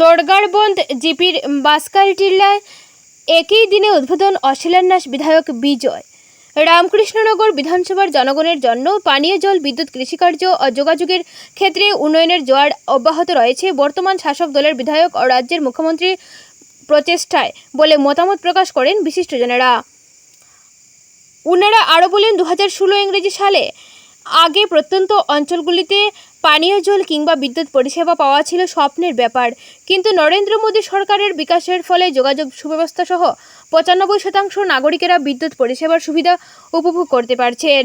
দরগাড়বন্দ জিপির বাসকালটিলায় একই দিনে উদ্বোধন ও শিলান্যাস বিধায়ক বিজয়। রামকৃষ্ণনগর বিধানসভার জনগণের জন্য পানীয় জল, বিদ্যুৎ, কৃষিকার্য ও যোগাযোগের ক্ষেত্রে উন্নয়নের জোয়ার অব্যাহত রয়েছে বর্তমান শাসক দলের বিধায়ক ও রাজ্যের মুখ্যমন্ত্রীর প্রচেষ্টায় বলে মতামত প্রকাশ করেন বিশিষ্টজনেরা। উনারা আরও বলেন, 2016 ইংরেজি সালে আগে প্রত্যন্ত অঞ্চলগুলিতে পানীয় জল কিংবা বিদ্যুৎ পরিষেবা পাওয়া ছিল স্বপ্নের ব্যাপার, কিন্তু নরেন্দ্র মোদী সরকারের বিকাশের ফলে যোগাযোগ সুব্যবস্থা সহ 95% নাগরিকেরা বিদ্যুৎ পরিষেবার সুবিধা উপভোগ করতে পারছেন।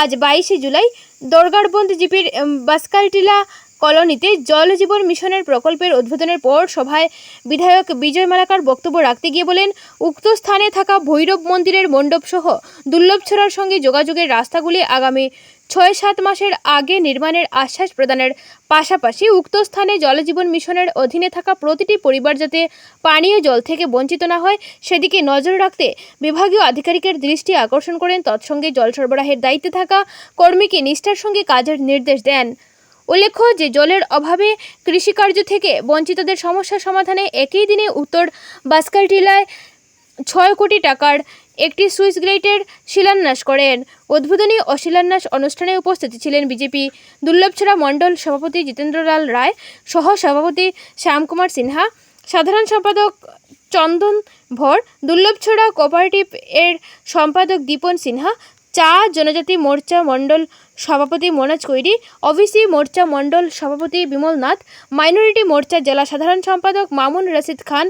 আজ 22 জুলাই দরগাড়বন্দ জিপির বাসকালটিলা কলোনিতে জল জীবন মিশনের প্রকল্পের উদ্বোধনের পর সভায় বিধায়ক বিজয় মালাকার বক্তব্য রাখতে গিয়ে বলেন, উক্ত স্থানে থাকা ভৈরব মন্দিরের মণ্ডপ সহ দুর্লভছড়ার সঙ্গে যোগাযোগের রাস্তাগুলি আগামী 6-7 মাসের আগে নির্মাণের আশ্বাস প্রদানের পাশাপাশি উক্ত স্থানে জলজীবন মিশনের অধীনে থাকা প্রতিটি পরিবার যাতে পানীয় জল থেকে বঞ্চিত না হয় সেদিকে নজর রাখতে বিভাগীয় আধিকারিকের দৃষ্টি আকর্ষণ করেন। তৎসঙ্গে জল সরবরাহের দায়িত্বে থাকা কর্মীকে নিষ্ঠার সঙ্গে কাজের নির্দেশ দেন। উল্লেখ্য যে জলের অভাবে কৃষিকার্য থেকে বঞ্চিতদের সমস্যা সমাধানে একই দিনে উত্তর বাসকালটিলায় 6 কোটি টাকার একটি সুইচ গেটের শিলান্যাস করেন। উদ্বোধনী ও শিলান্যাস অনুষ্ঠানে উপস্থিত ছিলেন বিজেপি দুর্লভছড়া মণ্ডল সভাপতি জিতেন্দ্রলাল রায়, সহ সভাপতি শ্যামকুমার সিনহা, সাধারণ সম্পাদক চন্দন ভর, দুর্লভছড়া কোঅপারেটিভ এর সম্পাদক দীপন সিনহা, চা জনজাতি মোর্চা মণ্ডল সভাপতি মনোজ কৈরি, ওবিসি মোর্চা মণ্ডল সভাপতি বিমল নাথ, মাইনরিটি মোর্চা জেলা সাধারণ সম্পাদক মামুন রশিদ খান,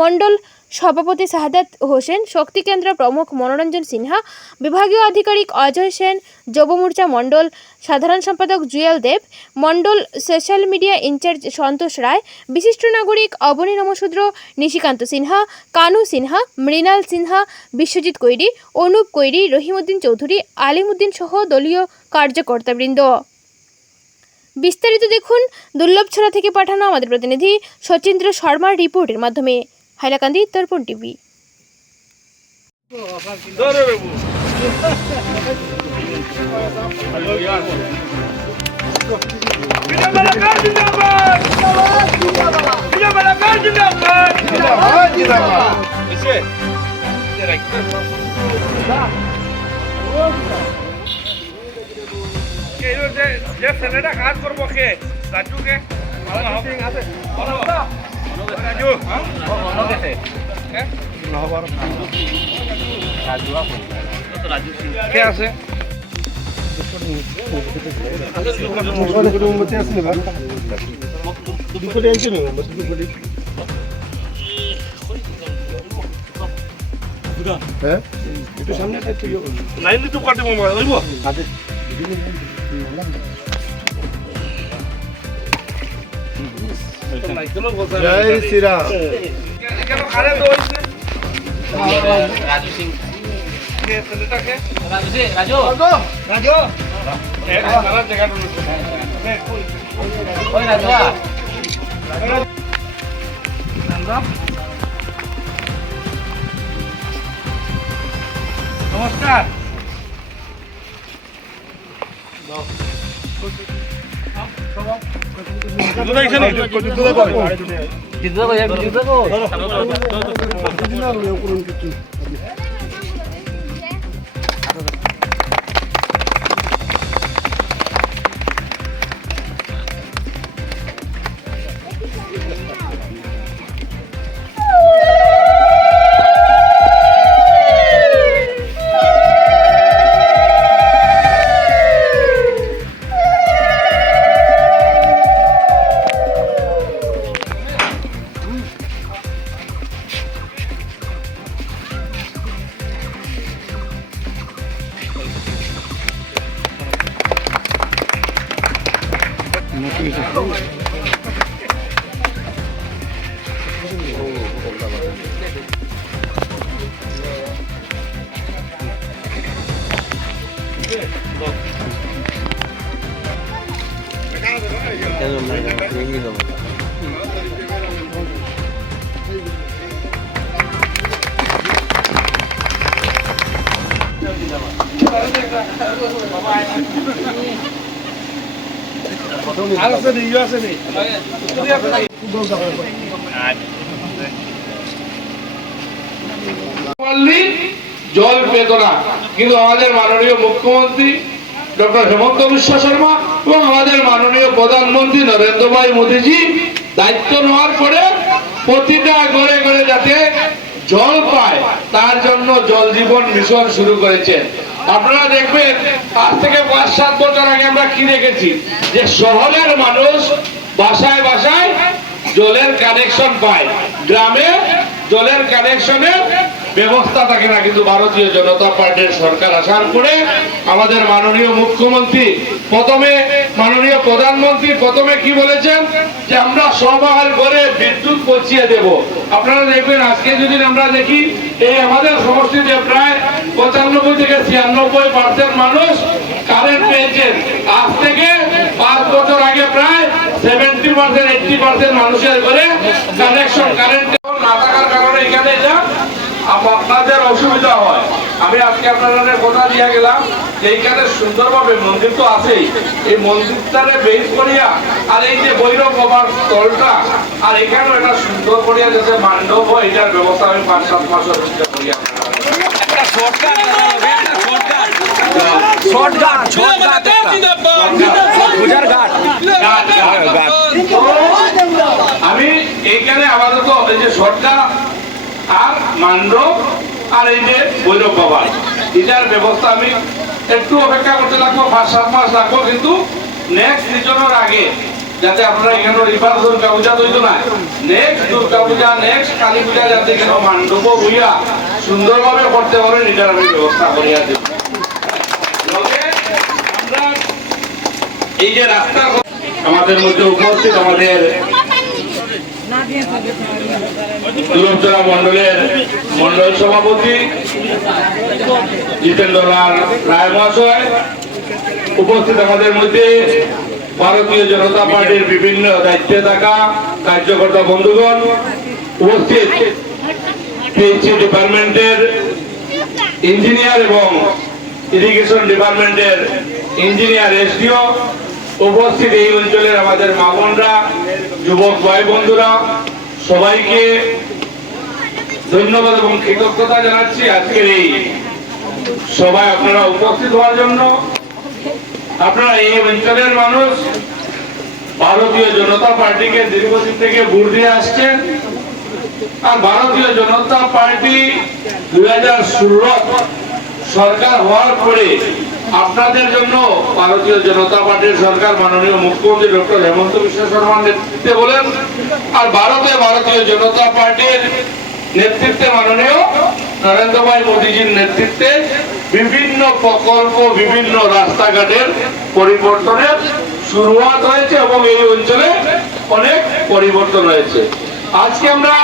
মণ্ডল সভাপতি শাহাদাত হোসেন, শক্তি কেন্দ্র প্রমুখ মনোরঞ্জন সিনহা, বিভাগীয় আধিকারিক অজয় সেন, যুব মোর্চা মণ্ডল সাধারণ সম্পাদক জুয়েল দেব, মণ্ডল সোশ্যাল মিডিয়া ইনচার্জ সন্তোষ রায়, বিশিষ্ট নাগরিক অবনী নমশূদ্র, নিশিকান্ত সিনহা, কানু সিনহা, মৃণাল সিনহা, বিশ্বজিৎ কৈরি, অনুপ কৈরি, রহিমউদ্দিন চৌধুরী, আলিমউদ্দিন সহ দলীয় কার্যকর্তাবৃন্দ। বিস্তারিত দেখুন দুর্লভছড়া থেকে পাঠানো আমাদের প্রতিনিধি সচিন্দ্র শর্মার রিপোর্টের মাধ্যমে। হাইলাকান্দি দর্পণ টিভি। কাজ করবো কে রাজু কে রাজু কে আছে লাইন তো কাটে জয় শ্রীরাম। রাজু সিং রাজু রাজু নমস্কার। আছে নি? জল পেত না, কিন্তু আমাদের মাননীয় মুখ্যমন্ত্রী ডক্টর হেমন্ত বিশ্ব শর্মা এবং আমাদের মাননীয় প্রধানমন্ত্রী নরেন্দ্র ভাই মোদীজি দায়িত্ব নেওয়ার পরে প্রতিটা ঘরে ঘরে যাতে জল পায় তার জন্য জল জীবন মিশন শুরু করেছেন। আপনারা দেখবেন আজ থেকে 5-7 বছর আগে আমরা কি দেখেছি যে শহরের মানুষ বাসায় বাসায় জলের কানেকশন পায়, গ্রামে জলের কানেকশনের ব্যবস্থা থাকে না। কিন্তু ভারতীয় জনতা পার্টির সরকার আসার পরে আমাদের মাননীয় মুখ্যমন্ত্রী মাননীয় প্রধানমন্ত্রী প্রথমে কি বলেছেন যে আমরা সবার ঘরে বিদ্যুৎ পৌঁছিয়ে দেব। আপনারা দেখবেন আজকে যদি আমরা দেখি এই আমাদের সমষ্টিতে প্রায় 95 থেকে 96% মানুষ কারেন্ট পেয়েছেন। আজ থেকে 5 বছর আগে প্রায় 70-80% মানুষের ঘরে কানেকশন কারেন্ট না থাকার কারণে এখানে যা আপনাদের অসুবিধা হয়। আমি আজকে আপনাদের কথা দিয়ে গেলাম যে এইখানে সুন্দরভাবে মন্দির তো আছেই, এই মন্দিরটারে বেশ করিয়া আর এই যে ভৈরব বাবার তলটা আর এখানেও একটা সুন্দর করিয়া যাতে মান্ডব হয় এটার ব্যবস্থা আমি 5-7 মাসের মধ্যে করিয়া আমি এইখানে আপাতত এই যে সরকার আর মান্ডব আর এই যে ভৈরব বাবার এটার ব্যবস্থা আমি একটু অপেক্ষা করতে লাগবো, 5-7 মাস লাগবো, কিন্তু নেক্সট সিজনের আগে যাতে আপনারা এখানে রিভার দুর্গা পূজা তৈরি না, নেক্সট দুর্গা পূজা নেক্সট কালী পূজা যাতে এখানে মান্ডব হইয়া সুন্দরভাবে করতে পারেন এটার আমি ব্যবস্থা করিয়া দেব। আমরা এই যে রাস্তা আমাদের মধ্যে উপস্থিত আমাদের দুরবজলা মন্ডলের মন্ডল সভাপতি জিতেন্দ্রলাল রায় মহাশয়, উপস্থিত আমাদের মধ্যে ভারতীয় জনতা পার্টির বিভিন্ন দায়িত্বে থাকা কার্যকর্তা বন্ধুগণ, উপস্থিত পিএইচই ডিপার্টমেন্টের ইঞ্জিনিয়ার এবং ইরিগেশন ডিপার্টমেন্টের ইঞ্জিনিয়ার এসডিও, উপস্থিত এই অঞ্চলের আমাদের মা বোনরা, যুবক ভাই বন্ধুরা, সবাইকে ধন্যবাদ এবং কৃতজ্ঞতা জানাচ্ছি আজকের এই সভায় আপনারা উপস্থিত হওয়ার জন্য। আপনারা এই অঞ্চলের মানুষ ভারতীয় জনতা পার্টিকে দীর্ঘদিন থেকে ভোট দিয়ে আসছেন, আর ভারতীয় জনতা পার্টি 2016 সরকার হওয়ার পরে আপনাদের জন্য ভারতীয় জনতা পার্টির সরকার মাননীয় মুখ্যমন্ত্রী ডক্টর হেমন্ত বিশ্ব শর্মার নেতৃত্বে বলেন, আর ভারতীয় জনতা পার্টির নেতৃত্বে মাননীয় নরেন্দ্র ভাই মোদীজির নেতৃত্বে বিভিন্ন প্রকল্প, বিভিন্ন রাস্তাঘাটের পরিবর্তনের শুরুয়াত হয়েছে এবং এই অঞ্চলে অনেক পরিবর্তন হয়েছে। আজকে আমরা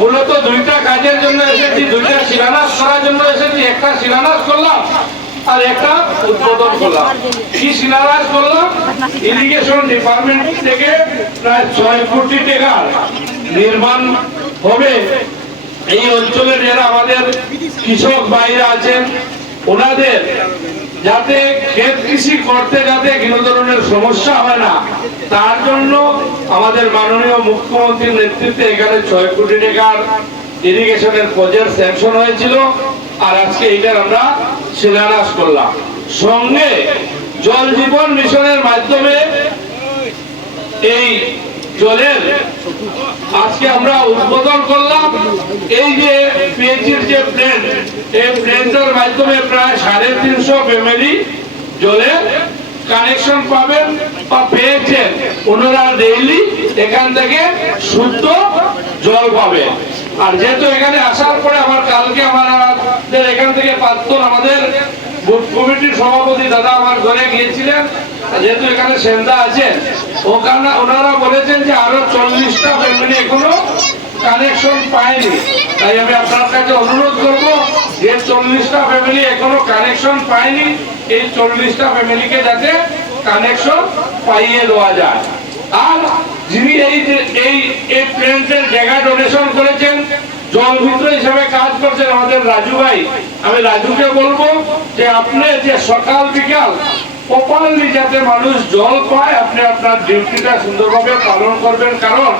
মূলত দুইটা কাজের জন্য এসেছি, দুইটা শিলান্যাস করার জন্য এসেছি। একটা শিলান্যাস করলাম আর একটা উদ্বোধন করলাম। কি শিলান্যাস করলাম? ইরিগেশন ডিপার্টমেন্ট থেকে প্রায় 6 কোটি টাকার নির্মাণ হবে। এই অঞ্চলের যারা আমাদের কৃষক ভাইরা আছেন ওনাদের যাতে ক্ষেত কৃষি করতে যাতে কোনো ধরনের সমস্যা হয় না, তার জন্য আমাদের মাননীয় মুখ্যমন্ত্রীর নেতৃত্বে এখানে 6 কোটি টাকার ইরিগেশনের প্রজেক্ট স্যাংশন হয়েছিল, আর আজকে এইটার আমরা শিলান্যাস করলাম। সঙ্গে জল জীবন মিশনের মাধ্যমে এই জলের আজকে আমরা উদ্বোধন করলাম। এই যে পিএইচইর যে প্ল্যান্ট, এই প্ল্যান্টের মাধ্যমে প্রায় 350 ফ্যামিলি জলের কানেকশন পাবেন বা পেয়েছেন। ওনারা ডেইলি এখান থেকে শুদ্ধ জল পাবেন। আর যেহেতু এখানে আসার পরে আমার কালকে আমাদের এখান থেকে প্রাক্তন আমাদের বুথ কমিটির সভাপতি দাদা আমার ঘরে গিয়েছিলেন, যেহেতু এখানে সেন্দা আছেন ওখানে ওনারা বলেছেন যে আরো 40টা ফ্যামিলি এখনো কানেকশন পায়নি। তাই আমি আপনার কাছে অনুরোধ করব যে 40টা ফ্যামিলি এখনো কানেকশন পায়নি, এই 40টা ফ্যামিলিকে যাতে কানেকশন পাইয়ে দেওয়া যায়। আর যিনি এই প্ল্যান্টের জায়গা ডোনেশন করেছেন, জল মিত্র হিসেবে কাজ করছেন আমাদের রাজু ভাই, আমি রাজুকে বলবো যে আপনি যে সকাল বিকাল প্রপারলি যাতে মানুষ জল পায়, আপনি আপনার ডিউটিটা সুন্দরভাবে পালন করবেন। কারণ